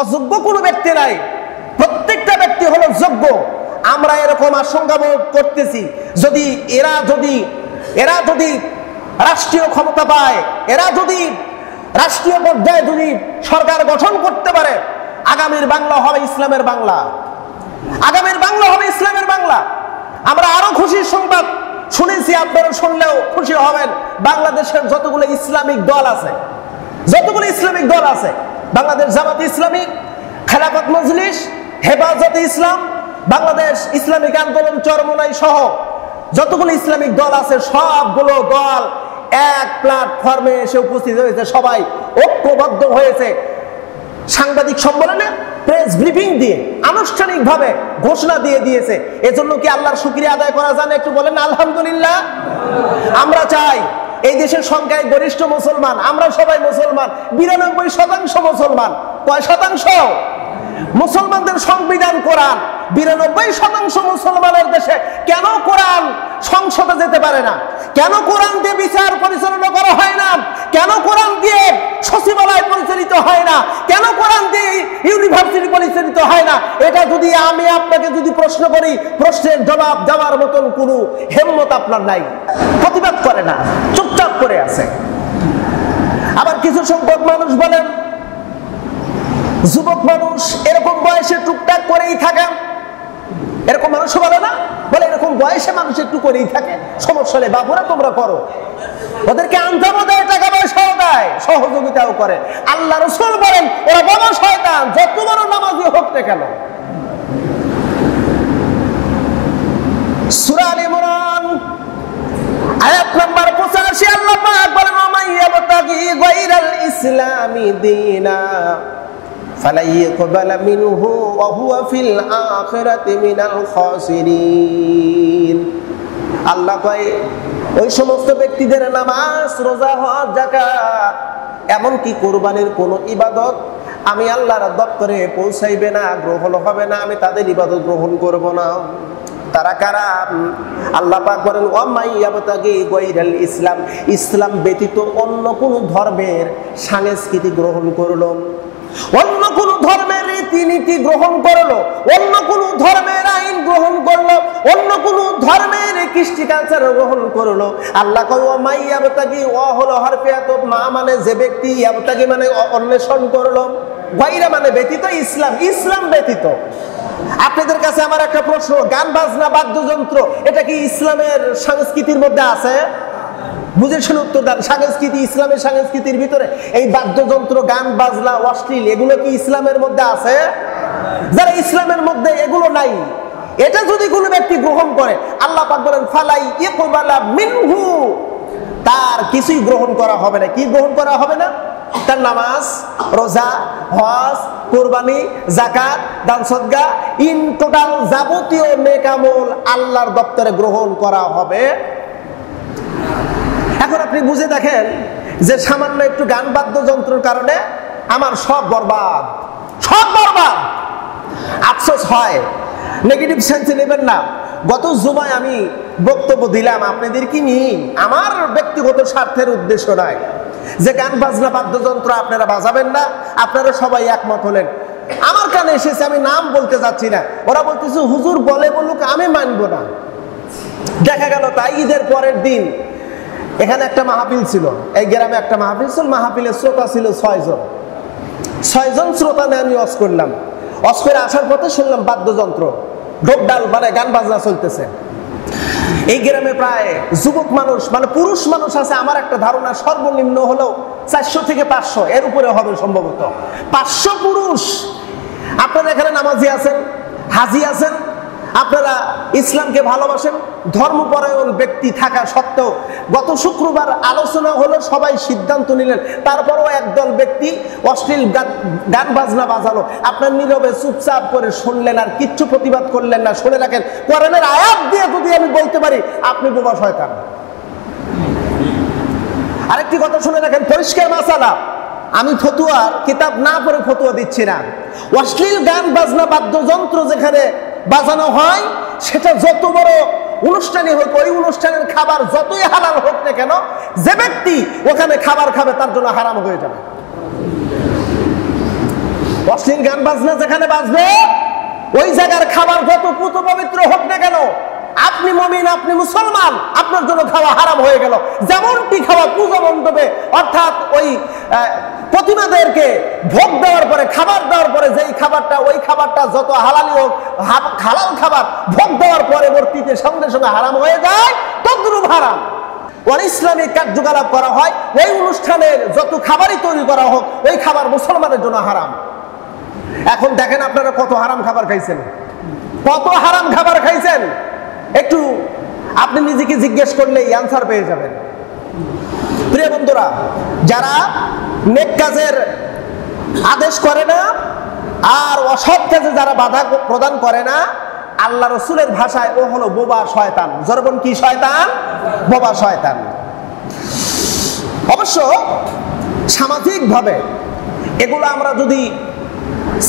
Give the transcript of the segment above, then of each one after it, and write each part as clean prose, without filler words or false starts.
অযোগ্য কোনো ব্যক্তি নাই, প্রত্যেকটা ব্যক্তি হলো যোগ্য। আমরা এরকম আশঙ্কা বোধ করতেছি, এরা যদি রাষ্ট্রীয় ক্ষমতা পায়, এরা যদি রাষ্ট্রীয় পর্যায়ে যদি সরকার গঠন করতে পারে, আগামীর বাংলা হবে ইসলামের বাংলা, আগামীর বাংলা হবে ইসলামের বাংলা। আমরা আরো খুশির সংবাদ শুনেছি, আপনারা শুনলেও খুশি হবেন। বাংলাদেশের যতগুলো ইসলামিক দল আছে, বাংলাদেশ জামাত ইসলামী, খেলাফত মজলিস, হেফাজতে ইসলাম, বাংলাদেশ ইসলামিক আন্দোলন চরমোনাই সহ যতগুলো ইসলামিক দল আছে, সবগুলো দল এক প্ল্যাটফর্মে এসে উপস্থিত হয়েছে, সবাই ঐক্যবদ্ধ হয়েছে। সাংবাদিক সম্মেলনে প্রেস ব্রিফিং দিয়ে আনুষ্ঠানিকভাবে ঘোষণা দিয়ে দিয়েছে। এজন্য কি আল্লাহর শুকরিয়া আদায় করা জানে? একটু বলেন আলহামদুলিল্লাহ। আমরা চাই এই দেশের সংখ্যায় গরিষ্ঠ মুসলমান, আমরা সবাই মুসলমান, 92% মুসলমান। কয় শতাংশ? মুসলমানদের সংবিধান কোরআন, 92% মুসলমানের দেশে কেন কোরআন সংসদে যেতে পারে না? কেন কোরআন দিয়ে বিচার পরিচালনা করা হয় না? কেন কোরআন দিয়ে সচিবালয় পরিচালিত হয় না? কেন কোরআন দিয়ে ইউনিভার্সিটি পরিচালিত হয় না? এটা যদি আমি আপনাকে যদি প্রশ্ন করি, প্রশ্নের জবাব দেওয়ার মতন কোনো হিম্মত আপনার নাই, প্রতিবাদ করে না, চুপচাপ করে আছে। আবার কিছু সংখ্যক মানুষ বলেন, যুবক মানুষ এরকম বয়সে টুকটাক করেই থাকে, এরকম মানুষও বলে না, বলে এরকম বয়সে মানুষ একটু করেই থাকে, সমস্যা নেই বাবুরা তোমরা করো। ওদেরকে আনতামও দেয়, টাকা পয়সাও দেয়, সহযোগিতাও করে। আল্লাহ রাসূল বলেন ওরা বড় শয়তান, যত বড় নামাজি হোক না কেন। সূরা আলে ইমরান আয়াত নাম্বার 85 আল্লাহ পাক বলেন, ওমাইয়াবতাগি গায়রাল ইসলামি দীনা ফালাই ইয়াকবালা মিনহু ওয়া হুয়া ফিল আখিরাতি মিনাল খাসিরিন। আল্লাহ কয় ওই সমস্ত ব্যক্তিদের নামাজ, রোজা, হজ, যাকাত, এমনকি কুরবানির কোন ইবাদত আমি আল্লাহর দপ্তরে পৌঁছাইবে না, গ্রহণ হবে না, আমি তাদের ইবাদত গ্রহণ করব না। তারা কারা? আল্লাহ পাক বলেন ওয়ামাইয়াবতাগি গায়রাল ইসলাম, ইসলাম ব্যতীত অন্য কোন ধর্মের সংস্কৃতি গ্রহণ করলো, অন্য কোন ধর্মের রীতিনীতি গ্রহণ করলো, অন্য কোন ধর্মের আইন গ্রহণ করলো, অন্য কোন ধর্মের কৃষ্টি কালচার গ্রহণ করলো। আল্লাহ কয় ওয়ামাইয়াবতাগি, ওয়া হলো হরফিয়াত মা, মানে যে ব্যক্তি, ইয়াবতাগি মানে অন্বেষণ করলো, গায়রা মানে ব্যতীত, ইসলাম, ইসলাম ব্যতীত। আপনাদের কাছে আমার একটা প্রশ্ন, গান বাজনা বাদ্যযন্ত্র এটা কি ইসলামের সংস্কৃতির মধ্যে আছে? বুঝে শুনে উত্তর দেন। সংস্কৃতি, ইসলামের সংস্কৃতির ভিতরে এই বাদ্যযন্ত্র, গান বাজনা, অশ্লীল, এগুলো কি ইসলামের মধ্যে আছে? যারা ইসলামের মধ্যে এগুলো নাই, এটা যদি কোনো ব্যক্তি গ্রহণ করে, আল্লাহ পাক বলেন ফালাই ইয়াকবালা মিনহু, তার কিছুই গ্রহণ করা হবে না। কি গ্রহণ করা হবে না? তার নামাজ, রোজা, হজ, কুরবানি, যাকাত, দান সদকা, ইন টোটাল যাবতীয় নেক আমল আল্লাহর দপ্তরে গ্রহণ করা হবে। এখন আপনি বুঝে দেখেন যে সামান্য একটু গান বাদ্যযন্ত্রের কারণে আমার সব বরবাদ, সব বরবাদ। আফসোস হয়, নেগেটিভ সেন্সে নেবেন না। গত জুমায় আমি বক্তব্য দিলাম আপনাদের কি নিয়ে, আমার ব্যক্তিগত স্বার্থের উদ্দেশ্য নয় যে গান বাজনা বাদ্যযন্ত্র আপনারা বাজাবেন না, আপনারা সবাই একমত হলেন। আমার কানে এসেছে, আমি নাম বলতে যাচ্ছি না, ওরা বলতেছে হুজুর বলে বলুক আমি মানব না। দেখা গেল তাই ঈদের পরের দিন এখানে একটা মাহফিল ছিল, এই গ্রামে একটা মাহফিল ছিল, মাহফিলের শ্রোতা ছিল 6 জন। 6 জন শ্রোতা নিয়ে আমি ওয়াজ করলাম। ওয়াজ করে আসার পথে শুনলাম বাদ্যযন্ত্র, ঢোক ডাল, মানে গান বাজনা চলতেছে। এই গ্রামে প্রায় যুবক মানুষ, মানে পুরুষ মানুষ আছে, আমার একটা ধারণা সর্বনিম্ন হলো 400 থেকে 500, এর উপরে হবে সম্ভবত। 500 পুরুষ। আপনারা এখানে নামাজি আছেন, হাজি আছেন, আপনারা ইসলামকে ভালোবাসেন, ধর্মপরায়ণ ব্যক্তি থাকা সত্ত্বেও গত শুক্রবার আলোচনা হলো, সবাই সিদ্ধান্ত নিলেন, তারপরেও একদল ব্যক্তি অশ্লীল গান বাজনা বাজালো। আপনার নীরবে চুপচাপ করে শুনলেন, আর কিচ্ছু প্রতিবাদ করলেন না। শুনে রাখেন, কোরআনের আয়াত দিয়ে যদি আমি বলতে পারি আপনি বোবা শয়তান। আরেকটি কথা শুনে রাখেন, পরিষ্কার মাসালা, আমি ফতুয়ার কিতাব না পড়ে ফতুয়া দিচ্ছি না। অশ্লীল গান বাজনা বাদ্যযন্ত্র যেখানে বাজানো হয়, সেটা যত বড় অনুষ্ঠানই হোক, ওই অনুষ্ঠানের খাবার যতই হালাল হোক না কেন, যে ব্যক্তি ওখানে খাবার খাবে তার জন্য হারাম হয়ে যাবে। অশ্লীল গান বাজনা যেখানে বাজবে ওই জায়গার খাবার যত পুত পবিত্র হোক না কেন, আপনি মুমিন, আপনি মুসলমান, আপনার জন্য খাওয়া হারাম হয়ে গেল। যেমনটি খাওয়া পূজা মণ্ডপে, অর্থাৎ ওই প্রতিমাদেরকে ভোগ দেওয়ার পরে, খাবার দেওয়ার পরে যেই খাবারটা, ওই খাবারটা যত হালালি হোক, হালাল খাবার ভোগ দেওয়ার পরবর্তীতে সঙ্গে সঙ্গে হারাম হয়ে যায়, তদ্রূপ হারাম ইসলামিক কার্যকলাপ করা হয়। ওই অনুষ্ঠানের যত খাবারই তৈরি করা হোক, ওই খাবার মুসলমানের জন্য হারাম। এখন দেখেন আপনারা কত হারাম খাবার খাইছেন, কত হারাম খাবার খাইছেন, একটু আপনি নিজেকে জিজ্ঞেস করলেই আনসার পেয়ে যাবেন। প্রিয় বন্ধুরা, যারা নেক কাজের আদেশ করে না আর অসৎ কাজে যারা বাধা প্রদান করে না, আল্লাহ রসুলের ভাষায় ও হলো বোবা শয়তান। জরবন কি শয়তান? বোবা শয়তান। অবশ্য সামাজিকভাবে এগুলো আমরা যদি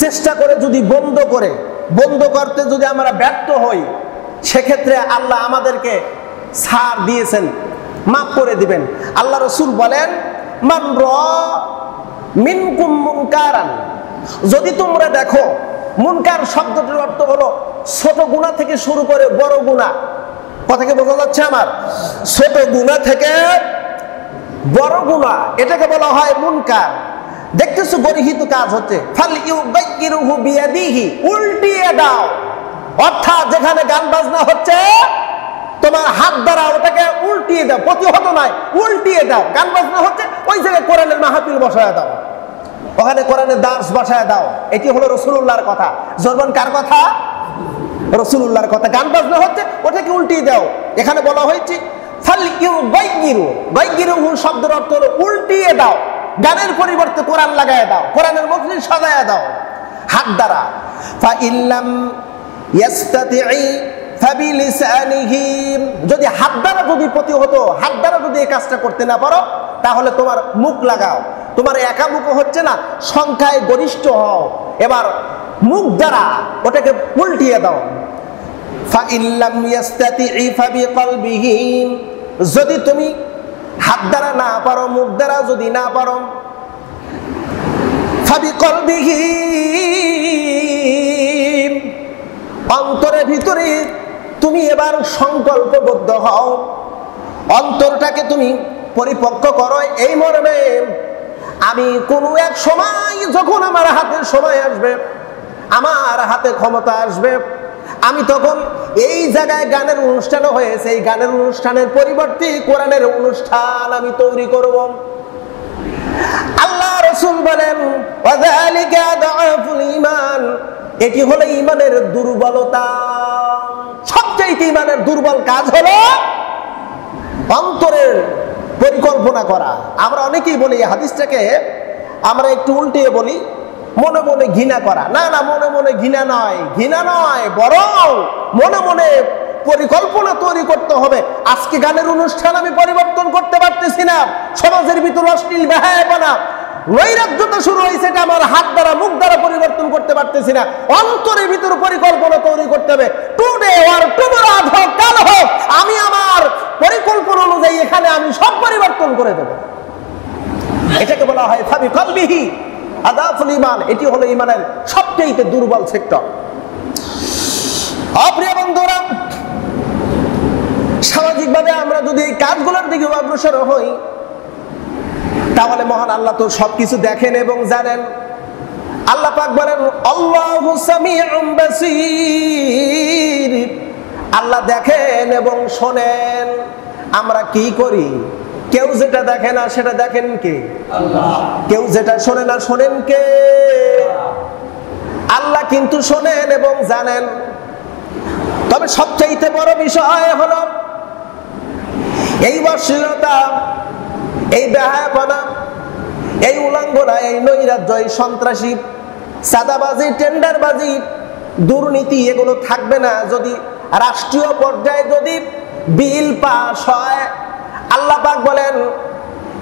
চেষ্টা করে, যদি বন্ধ করতে যদি আমরা ব্যর্থ হই, সেক্ষেত্রে আল্লাহ আমাদেরকে ছাড় দিয়েছেন, মাফ করে দিবেন। আল্লাহ রসুল বলেন, মান রা মিনকুম মুনকারান, যদি তোমরা দেখো, মুনকার শব্দটির অর্থ হলো ছোট গুনাহ থেকে শুরু করে বড় গুনাহ। কথা কি বোঝা যাচ্ছে আমার? ছোট গুনাহ থেকে বড় গুনাহ, এটাকে বলা হয় মুনকার। দেখতেছো গরিহিত কাজ হচ্ছে, ফাল ইউগাইরুহু বিয়াদিহি, উল্টিয়ে দাও। অর্থাৎ যেখানে গান বাজনা হচ্ছে, তোমার হাত দ্বারা ওটাকে উল্টিয়ে দাও, প্রতিহত নয়, উল্টিয়ে দাও। গান বাজনা হচ্ছে, ওই জায়গায় কোরআনের মাহফিল বসায় দাও, ওখানে কোরআনের দার্স বসায় দাও। এটি হলো রাসূলুল্লাহর কথা। জরবান কার কথা? রাসূলুল্লাহর কথা। গান বাজনা হচ্ছে, ওটাকে উল্টিয়ে দাও। এখানে বলা হয়েছে ফাল ইউগাইরুহু শব্দের অর্থ হলো উল্টিয়ে দাও, গানের পরিবর্তে কোরআন লাগায় দাও, কোরআনের মজলিস সাজায়া দাও হাত দ্বারা। ফা ইল্লাম ইয়াস্তাতিই ফাবিলিসানিহি, যদি হাত দ্বারা যদি প্রতিহত, হাত দ্বারা যদি এই কাজটা করতে না পারো, তাহলে তোমার মুখ লাগাও। তোমার একা মুখ হচ্ছে না, সংখ্যায় গরিষ্ঠ হও, এবার মুখ দ্বারা ওটাকে উল্টিয়ে দাও। ফা ইল্লাম ইয়াস্তাতিই ফাবিকলবিহি, যদি তুমি হাত দ্বারা না পারো, মুখ দ্বারা যদি না পারো, ফাবিকলবিহি, অন্তরের ভিতরে তুমি এবার সংকল্পবদ্ধ হও, অন্তরটাকে তুমি পরিপক্ক করো এই মর্মে, আমি কোনো এক সময় যখন আমার হাতে সময় আসবে, আমার হাতে ক্ষমতা আসবে, আমি তখন এই জায়গায় গানের অনুষ্ঠান হয়েছে, এই গানের অনুষ্ঠানের পরিবর্তে কোরআনের অনুষ্ঠান আমি তৈরি করব। আল্লাহ রাসূল বলেন, ওয়াযালিকা আদআফুল ঈমান, এটি হলো ঈমানের দুর্বলতা। সবচেয়ে ঈমানের দুর্বল কাজ হলো অন্তরের পরিকল্পনা করা। আমরা অনেকেই বলি এই হাদিসটাকে আমরা একটু উল্টিয়ে বলি, মনে মনে ঘৃণা করা। না না, মনে মনে ঘৃণা নয়, বরং মনে মনে পরিকল্পনা তৈরি করতে হবে। আজকে গানের অনুষ্ঠান আমি পরিবর্তন করতে পারতেছি না, সমাজের ভিতর অশ্লীল বেহায়াপনা, নৈরাজ্যতা শুরু হয়েছে, এটা আমার হাত দ্বারা, মুখ দ্বারা পরিবর্তন করতে পারতেছি না। অন্তরের ভিতর পরিকল্পনা তৈরি করতে হবে। টুডে অর টুমরো, আজ হোক কাল হোক, আমি আমার পরিকল্পনা অনুযায়ী এখানে আমি সব পরিবর্তন করে দেব। এটাকে বলা হয় ফাবিকলবিহি আদাফুল ঈমান। এটি হলো ঈমানের সবচেয়ে দুর্বল সেক্টর। প্রিয় বন্ধুরা, সামাজিকভাবে আমরা যদি এই কাজগুলোর দিকে অগ্রসর হই, তাহলে মহান আল্লাহ তো সবকিছু দেখেন এবং জানেন। আল্লাহ পাক বলেন, আল্লাহু সামিউম বাসীর, আল্লাহ দেখেন এবং শোনেন আমরা কি করি। কেউ যেটা দেখে না সেটা দেখেন কে? আল্লাহ। কেউ যেটা শোনে না শোনেন কে? আল্লাহ কিন্তু শোনেন এবং জানেন। তবে সবচেয়ে বড় বিষয় হলো এই অশ্লীলতা, এই বেহায়াপনা, এই উলঙ্ঘনা, এই নৈরাজ্য, এই সন্ত্রাসী, চাঁদাবাজি, টেন্ডারবাজি, দুর্নীতি এগুলো থাকবে না যদি রাষ্ট্রীয় পর্যায়ে যদি বিল পাস হয়। আল্লাহ পাক বলেন,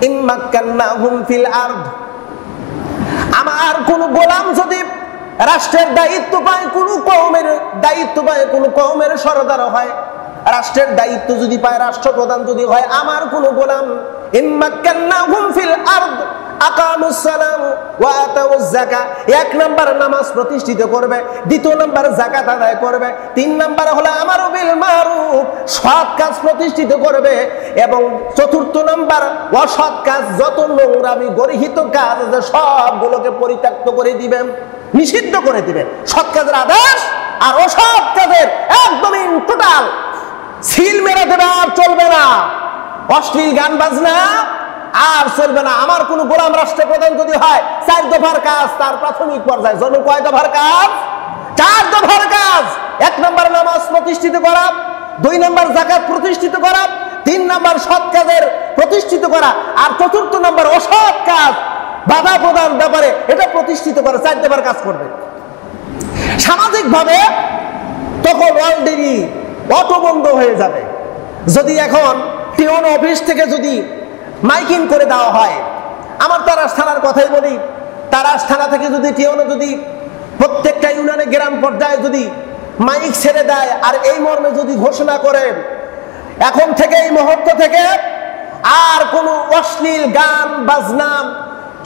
ইম্মাক্কান্নাহুম ফিল আরদ, আমার কোন গোলাম যদি রাষ্ট্রের দায়িত্ব পায়, কোন কওমের দায়িত্ব পায়, কোন কওমের সরদার হয়, রাষ্ট্রের দায়িত্ব যদি পায়, রাষ্ট্রপ্রধান যদি হয়, আমার কোন গোলাম, ইম্মাক্কান্নাহুম ফিল আরদ, আকামুস সালাম ওয়া আতাউজ যাকাত, এক নাম্বার নামাজ প্রতিষ্ঠিত করবে, দ্বিতীয় নাম্বার যাকাত আদায় করবে, তিন নাম্বার হলো আমারু বিল মারুফ, সৎ কাজ প্রতিষ্ঠিত করবে, এবং চতুর্থ নাম্বার অসৎ কাজ, যত নোংরামি গর্হিত কাজ আছে সবগুলোকে পরিত্যক্ত করে দিবেন, নিষিদ্ধ করে দিবেন। সৎ কাজের আদেশ আর অসৎ কাজের একদমই টোটাল সিল মেরে দেবে, আর চলবে না। অশ্লীল গান বাজনা আর চলবে না। আমার কোন গোলাম রাষ্ট্রপ্রধান যদি হয়, 4 দফার কাজ তার প্রাথমিক পর্যায়ে। জন্য কয় দফার কাজ? 4 দফার কাজ। 1 নম্বর নামাজ প্রতিষ্ঠিত করা, 2 নম্বর যাকাত প্রতিষ্ঠিত করা, 3 নম্বর সৎ কাজের প্রতিষ্ঠিত করা, আর 4th নম্বর অসৎ কাজ বাধা প্রদান ব্যাপারে এটা প্রতিষ্ঠিত করা। 4 দফার কাজ করবে। সামাজিক ভাবে তখন অলরেডি অটো বন্ধ হয়ে যাবে। যদি এখন টিওন অফিস থেকে যদি মাইকিং করে দেওয়া হয়, আমার তারাস থানার কথাই বলি, তারাস থানা থেকে যদি টিওনে যদি প্রত্যেকটা ইউনিয়নে গ্রাম পর্যায়ে যদি মাইক ছেড়ে দেয় আর এই মর্মে যদি ঘোষণা করে এখন থেকে এই মুহূর্ত থেকে আর কোনো অশ্লীল গান বাজনা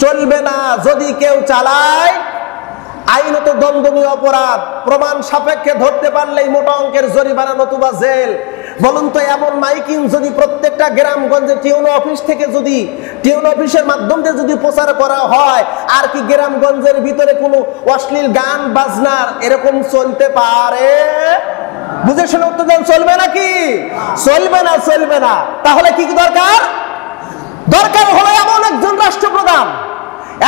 চলবে না, যদি কেউ চালায় আইনত দণ্ডনীয় অপরাধ, প্রমাণ সাপেক্ষে ধরতে পারলেই মোটা অঙ্কের জরিমানা নতুবা জেল। বলুন তো, এমন মাইকিং যদি প্রত্যেকটা গ্রামগঞ্জে টিওন অফিস থেকে যদি টিওন অফিসের মাধ্যমে যদি প্রচার করা হয়, আর কি গ্রামগঞ্জের ভিতরে কোনো অশ্লীল গান বাজনার এরকম চলতে পারে? বুঝে শুনে উত্তর দেন, চলবে নাকি? চলবে না, চলবে না। তাহলে কি দরকার? দরকার হলো এমন একজন রাষ্ট্রপ্রধান,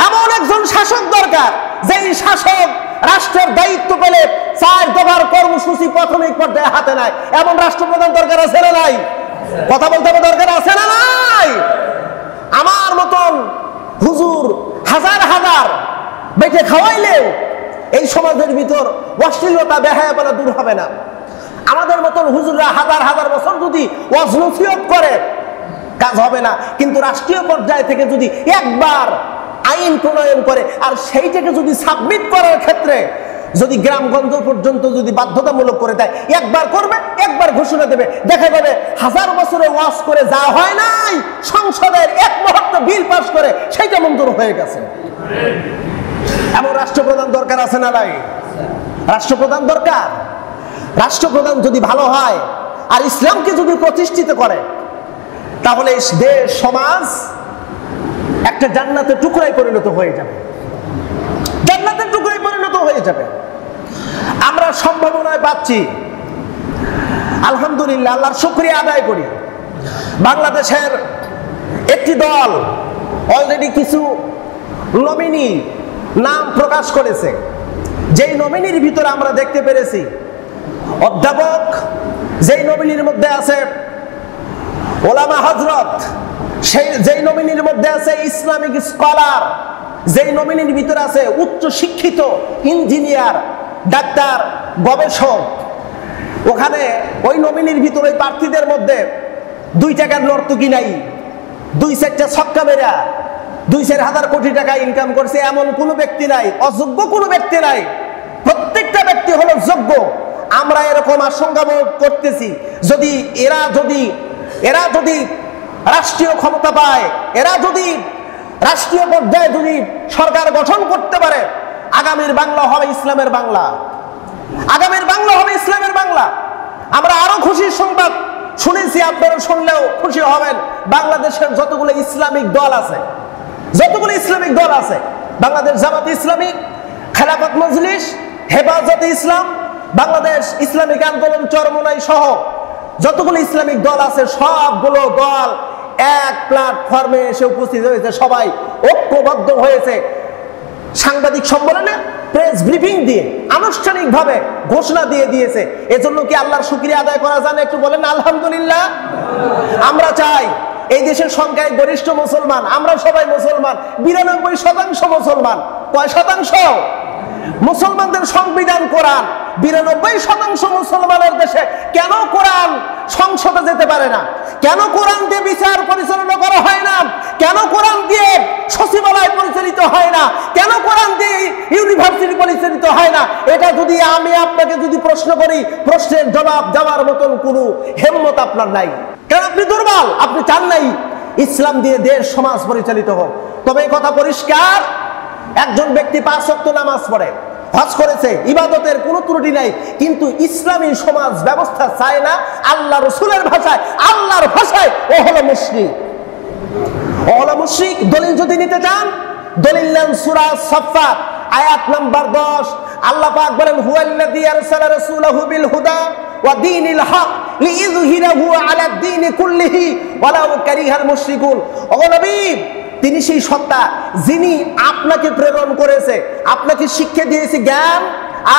এমন একজন শাসক দরকার, যেই শাসক রাষ্ট্রের দায়িত্ব পেলে 4 দফার কর্মসূচি প্রাথমিক পর্যায়ে হাতে নেয়। এমন রাষ্ট্রপ্রধান দরকার আছে না নাই? কথা বলতে হবে, দরকার আছে না নাই? আমার মতন হুজুর হাজার হাজার বেটে খাওয়াইলেও এই সমাজের ভিতর অশ্লীলতা বেহায়াপনা দূর হবে না। আমাদের মতন হুজুররা হাজার হাজার বছর যদি ওয়াজ নসিহত করে, কাজ হবে না। কিন্তু রাষ্ট্রীয় পর্যায় থেকে যদি একবার আইন প্রণয়ন করে আর সেইটাকে যদি সাবমিট করার ক্ষেত্রে যদি গ্রামগঞ্জ পর্যন্ত যদি বাধ্যতামূলক করে দেয়, একবার করবে, একবার ঘোষণা দেবে, দেখা যাবে 1000 বছরে ওয়াজ করে যা হয় নাই, সংসদের 1 মুহূর্তে বিল পাস করে সেইটা মঞ্জুর হয়ে গেছে। এমন রাষ্ট্রপ্রধান দরকার আছে না নাই? রাষ্ট্রপ্রধান দরকার। রাষ্ট্রপ্রধান যদি ভালো হয় আর ইসলামকে যদি প্রতিষ্ঠিত করে, তাহলে দেশ সমাজ একটা জান্নাতের টুকরায় পরিণত হয়ে যাবে, জান্নাতের টুকরায় পরিণত হয়ে যাবে। আমরা সম্ভাবনায় পাচ্ছি, আলহামদুলিল্লাহ, আল্লাহর শুকরিয়া আদায় করি। বাংলাদেশের একটি দল অলরেডি কিছু নমিনি নাম প্রকাশ করেছে। যেই নমিনির ভিতরে আমরা দেখতে পেরেছি অধ্যাপক, যেই নমিনির মধ্যে আছে ওলামা হযরত, যেই নমিনির মধ্যে আছে ইসলামিক স্কলার, যেই নমিনির ভিতরে আছে উচ্চ শিক্ষিত ইঞ্জিনিয়ার, ডাক্তার, গবেষক, ওখানে ওই নমিনির ভিতরে প্রার্থীদের মধ্যে 2 টাকার নর্তকী নাই, 2-4টা ছক্কা মেরা 2-4 হাজার কোটি টাকা ইনকাম করছে এমন কোনো ব্যক্তি নাই, অযোগ্য কোনো ব্যক্তি নাই। প্রত্যেকটা ব্যক্তি হলো যোগ্য। আমরা এরকম আশঙ্কা বোধ করতেছি, যদি এরা যদি রাষ্ট্রীয় ক্ষমতা পায়, এরা যদি রাষ্ট্রীয় পর্যায়ে যদি সরকার গঠন করতে পারে, আগামীর বাংলা হবে ইসলামের বাংলা, আগামীর বাংলা হবে ইসলামের বাংলা। আমরা আরো খুশির সংবাদ শুনেছি, আপনারা শুনলেও খুশি হবেন। বাংলাদেশের যতগুলো ইসলামিক দল আছে, বাংলাদেশ জামাত ইসলামী, খেলাফত মজলিস, হেফাজতে ইসলাম, বাংলাদেশ ইসলামিক আন্দোলন চরমোনাই সহ যতগুলো ইসলামিক দল আছে, সবগুলো দল এক প্ল্যাটফর্মে এসে উপস্থিত হয়েছে, সবাই ঐক্যবদ্ধ হয়েছে। সাংবাদিক সম্মেলনে প্রেস ব্রিফিং দিয়ে আনুষ্ঠানিকভাবে ঘোষণা দিয়ে দিয়েছে। এজন্য কি আল্লাহর শুকরিয়া আদায় করা জানে? একটু বলেন আলহামদুলিল্লাহ। আমরা চাই এই দেশের সংখ্যায় গরিষ্ঠ মুসলমান, আমরা সবাই মুসলমান, 92% মুসলমান। কয় শতাংশ? মুসলমানদের সংবিধান কোরআন, 92% মুসলমানের দেশে কেন কোরআন সংসদে যেতে পারে না? কেন কোরআন দিয়ে বিচার পরিচালনা করা হয় না? কেন কোরআন দিয়ে সচিবালয় পরিচালিত হয় না? কেন কোরআন দিয়ে ইউনিভার্সিটি পরিচালিত হয় না? এটা যদি আমি আপনাকে যদি প্রশ্ন করি, প্রশ্নের জবাব দেওয়ার মতন কোনো হিম্মত আপনার নাই। কারণ আপনি দুর্বল, আপনি চান নাই ইসলাম দিয়ে দেশ সমাজ পরিচালিত হোক। তবে এই কথা পরিষ্কার, একজন ব্যক্তি 5 ওয়াক্ত নামাজ পড়ে, হজ করেছে, ইবাদতের কোনো ত্রুটি নাই, কিন্তু ইসলামী সমাজ ব্যবস্থা চায় না, আল্লাহ রসুলের ভাষায়, আল্লাহর ভাষায় ও হলো মুশরিক। ও হলো মুশরিক। দলিল যদি নিতে চান, দলিল নেন সূরা সাফফাত আয়াত নাম্বার 10। আল্লাহ পাক বলেন, হুয়াল্লাযী আরসালা রাসূলাহু বিল হুদা ওয়া দীনিল হক লিইযহিরাহু আলাদ দীনি কুল্লিহি ওয়ালাউ কারিহাল মুশরিকুন। ও নবী, তিনি সেই সত্তা যিনি আপনাকে প্রেরণ করেছে, আপনাকে শিক্ষা দিয়েছে জ্ঞান,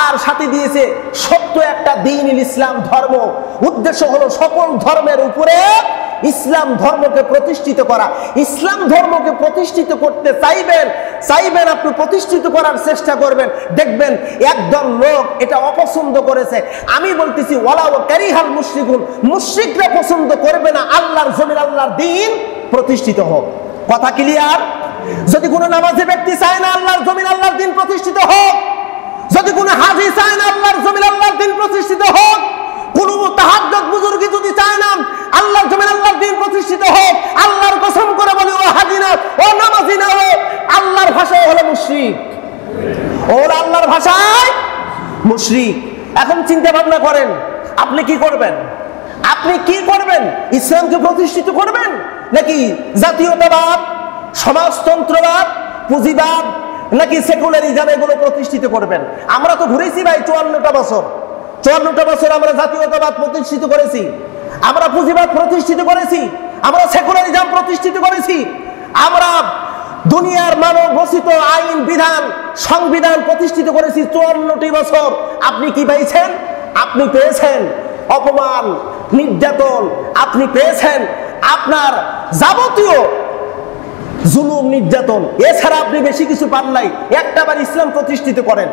আর সাথে দিয়েছে সত্য একটা দ্বীনুল ইসলাম ধর্ম। উদ্দেশ্য হলো সকল ধর্মের উপরে ইসলাম ধর্মকে প্রতিষ্ঠিত করা। ইসলাম ধর্মকে প্রতিষ্ঠিত করতে চাইবেন আপনি, প্রতিষ্ঠিত করার চেষ্টা করবেন, দেখবেন একদল লোক এটা অপছন্দ করেছে। আমি বলতেছি ওয়ালাউ কারিহাল মুশরিকুন, মুশরিকরা পছন্দ করবে না আল্লাহর জমিন আল্লাহর দ্বীন প্রতিষ্ঠিত হোক। কথা ক্লিয়ার? যদি কোনো নামাজি ব্যক্তি চায় না আল্লাহর জমিন আল্লাহর দ্বীন প্রতিষ্ঠিত হোক, যদি কোনো হাজী চায় না আল্লাহর জমিন আল্লাহর দ্বীন প্রতিষ্ঠিত হোক, কোন মুতাহাদ্দিস বুজুর্গ যদি চায় না আল্লাহর জমিন আল্লাহর দ্বীন প্রতিষ্ঠিত হোক, আল্লাহর কসম করে বলি ও হাজী না, ও নামাজি না, ও আল্লাহর ভাষায় হলো মুশরিক, ও আল্লাহর ভাষায় মুশরিক। এখন চিন্তা ভাবনা করেন, আপনি কি করবেন? আপনি কি করবেন? ইসলামকে প্রতিষ্ঠিত করবেন নাকি জাতীয়তাবাদ, সমাজতন্ত্রবাদ, পুঁজিবাদ, নাকি সেকুলারিজম এগুলো প্রতিষ্ঠিত করবেন? আমরা তো ঘুরেছি ভাই 54টা বছর আমরা জাতীয়তাবাদ প্রতিষ্ঠিত করেছি, আমরা পুঁজিবাদ প্রতিষ্ঠিত করেছি, আমরা সেকুলারিজম প্রতিষ্ঠিত করেছি, আমরা দুনিয়ার মানব রচিত আইন বিধান সংবিধান প্রতিষ্ঠিত করেছি 54টি বছর। আপনি কি পেয়েছেন? আপনি পেয়েছেন অপমান, নির্যাতন, আপনি পেয়েছেন আপনার যাবতীয় জুলুম, নির্যাতন, এছাড়া আপনি বেশি কিছু পান নাই। একটাবার ইসলাম প্রতিষ্ঠিত করেন,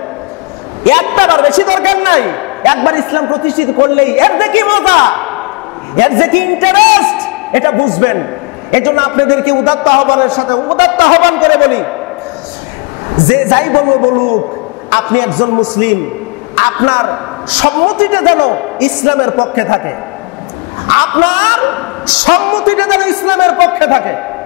একটাবার, বেশি দরকার নাই, একবার ইসলাম প্রতিষ্ঠিত করলেই এর যে কি মজা, এর যে কি ইন্টারেস্ট, এটা বুঝবেন। এজন্য আপনাদেরকে উদাত্ত আহ্বানের সাথে উদাত্ত আহ্বান করে বলি, যে যাই বলুক, আপনি একজন মুসলিম, আপনার সম্মতিটা যেন ইসলামের পক্ষে থাকে, আপনার সম্মতিটা যেন ইসলামের পক্ষে থাকে।